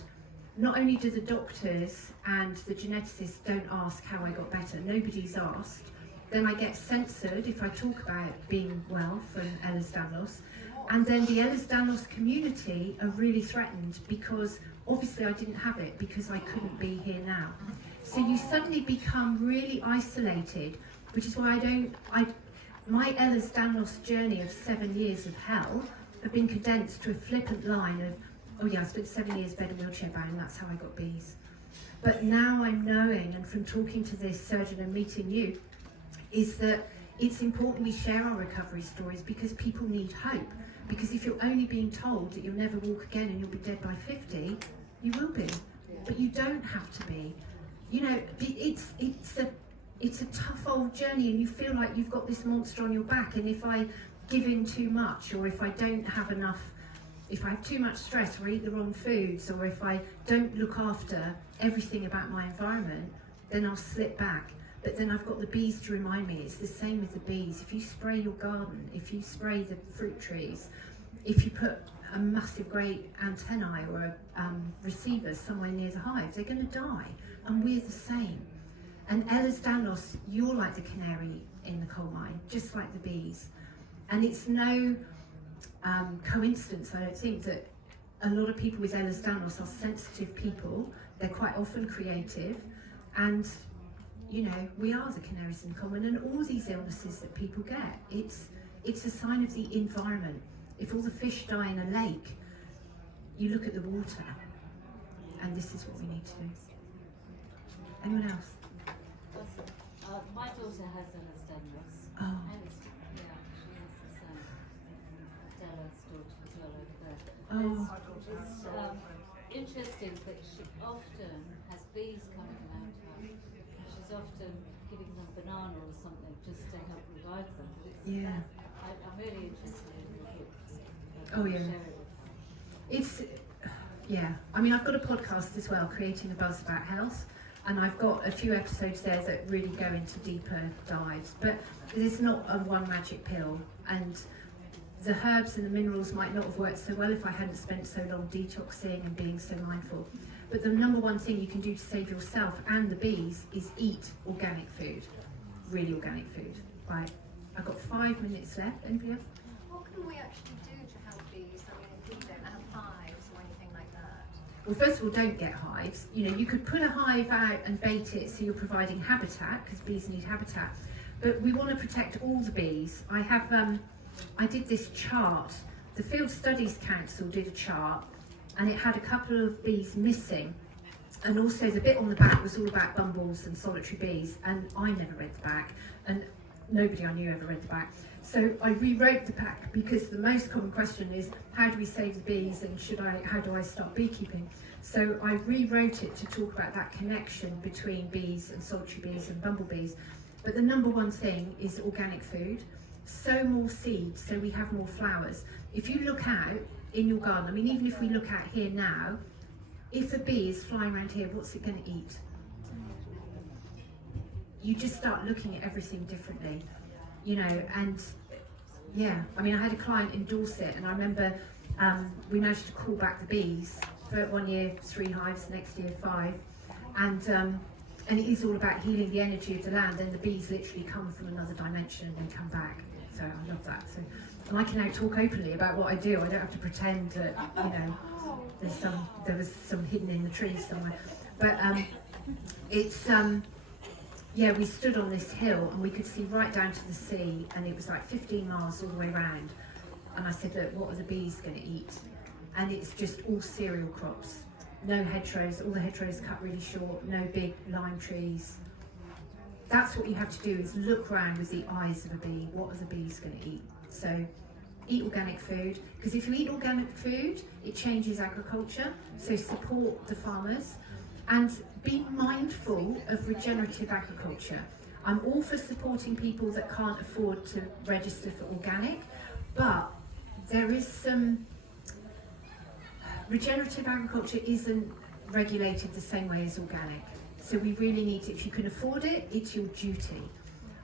not only do the doctors and the geneticists don't ask how I got better, nobody's asked. Then I get censored if I talk about being well from Ehlers-Danlos. And then the Ehlers-Danlos community are really threatened, because obviously I didn't have it because I couldn't be here now. So you suddenly become really isolated, which is why my Ehlers-Danlos journey of 7 years of hell have been condensed to a flippant line of, oh yeah, I spent 7 years bed and wheelchair bound, and that's how I got bees. But now I'm knowing, and from talking to this surgeon and meeting you, is that it's important we share our recovery stories, because people need hope. Because if you're only being told that you'll never walk again and you'll be dead by 50, you will be. But you don't have to be. You know, it's a tough old journey, and you feel like you've got this monster on your back, and if I give in too much, or if I don't have enough, if I have too much stress, or eat the wrong foods, or if I don't look after everything about my environment, then I'll slip back. But then I've got the bees to remind me. It's the same with the bees. If you spray your garden, if you spray the fruit trees, if you put a massive great antennae or a receiver somewhere near the hive, they're going to die. And we're the same. And Ehlers-Danlos, you're like the canary in the coal mine, just like the bees. And it's no coincidence, I don't think, that a lot of people with Ehlers-Danlos are sensitive people. They're quite often creative, and you know, we are the canaries in the coal mine, and all these illnesses that people get, it's a sign of the environment. If all the fish die in a lake, you look at the water, and this is what we need to do. Anyone else? My daughter has Ehlers-Danlos. Oh. And she has the same. Stella's daughter as well over there. Oh. It's interesting that she often has bees coming around her. She's often giving them banana or something just to help revive them. Yeah. I'm really interested in your books. Oh yeah. Yeah. I mean, I've got a podcast as well, Creating a Buzz About Health. And I've got a few episodes there that really go into deeper dives, but there's not a one magic pill, and the herbs and the minerals might not have worked so well if I hadn't spent so long detoxing and being so mindful. But the number one thing you can do to save yourself and the bees is eat organic food, really organic food. Right, I've got 5 minutes left. Anybody else? What can we actually do to help bees? I mean, if we don't have hives or anything like that. Well, first of all, don't get hives. You know, you could put a hive out and bait it so you're providing habitat, because bees need habitat. But we want to protect all the bees. I did this chart. The Field Studies Council did a chart, and it had a couple of bees missing. and also the bit on the back was all about bumbles and solitary bees, and I never read the back, and nobody I knew ever read the back. So I rewrote the back because the most common question is, how do we save the bees, and how do I start beekeeping? So I rewrote it to talk about that connection between bees and solitary bees and bumblebees. But the number one thing is organic food. Sow more seeds so we have more flowers. If you look out in your garden, I mean, even if we look out here now, if a bee is flying around here, what's it going to eat? You just start looking at everything differently, you know. And yeah, I mean, I had a client in Dorset, and I remember we managed to call back the bees. For 1 year 3 hives, next year 5, and it is all about healing the energy of the land, and the bees literally come from another dimension and then come back. So I love that. So, and I can now talk openly about what I do. I don't have to pretend that, you know, there was some hidden in the trees somewhere. But it's yeah, we stood on this hill and we could see right down to the sea, and it was like 15 miles all the way around. And I said, look, what are the bees going to eat? And it's just all cereal crops. No hedgerows, all the hedgerows cut really short, no big lime trees. That's what you have to do, is look around with the eyes of a bee. What are the bees going to eat? So eat organic food, because if you eat organic food, it changes agriculture. So support the farmers and be mindful of regenerative agriculture. I'm all for supporting people that can't afford to register for organic, but there is some regenerative agriculture isn't regulated the same way as organic. So we really need to, if you can afford it, it's your duty.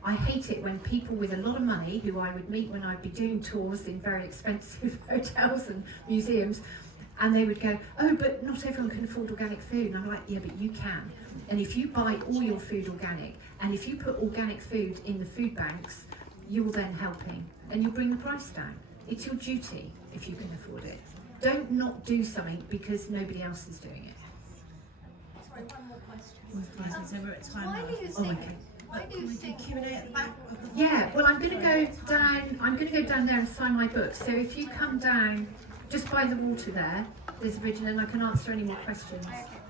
I hate it when people with a lot of money, who I would meet when I'd be doing tours in very expensive hotels and museums, and they would go, oh, but not everyone can afford organic food. And I'm like, yeah, but you can. And if you buy all your food organic, and if you put organic food in the food banks, you're then helping, and you'll bring the price down. It's your duty if you can afford it. Don't not do something because nobody else is doing it. Sorry, one more question. So we're at time Why now. do you Oh, think? okay. Why do you Can we do think? Q&A at the back of the Yeah, well, I'm going to go down. I'm going to go down there and sign my book. So if you come down just by the water there, there's a bridge, and then I can answer any more questions.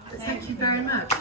But thank you very much.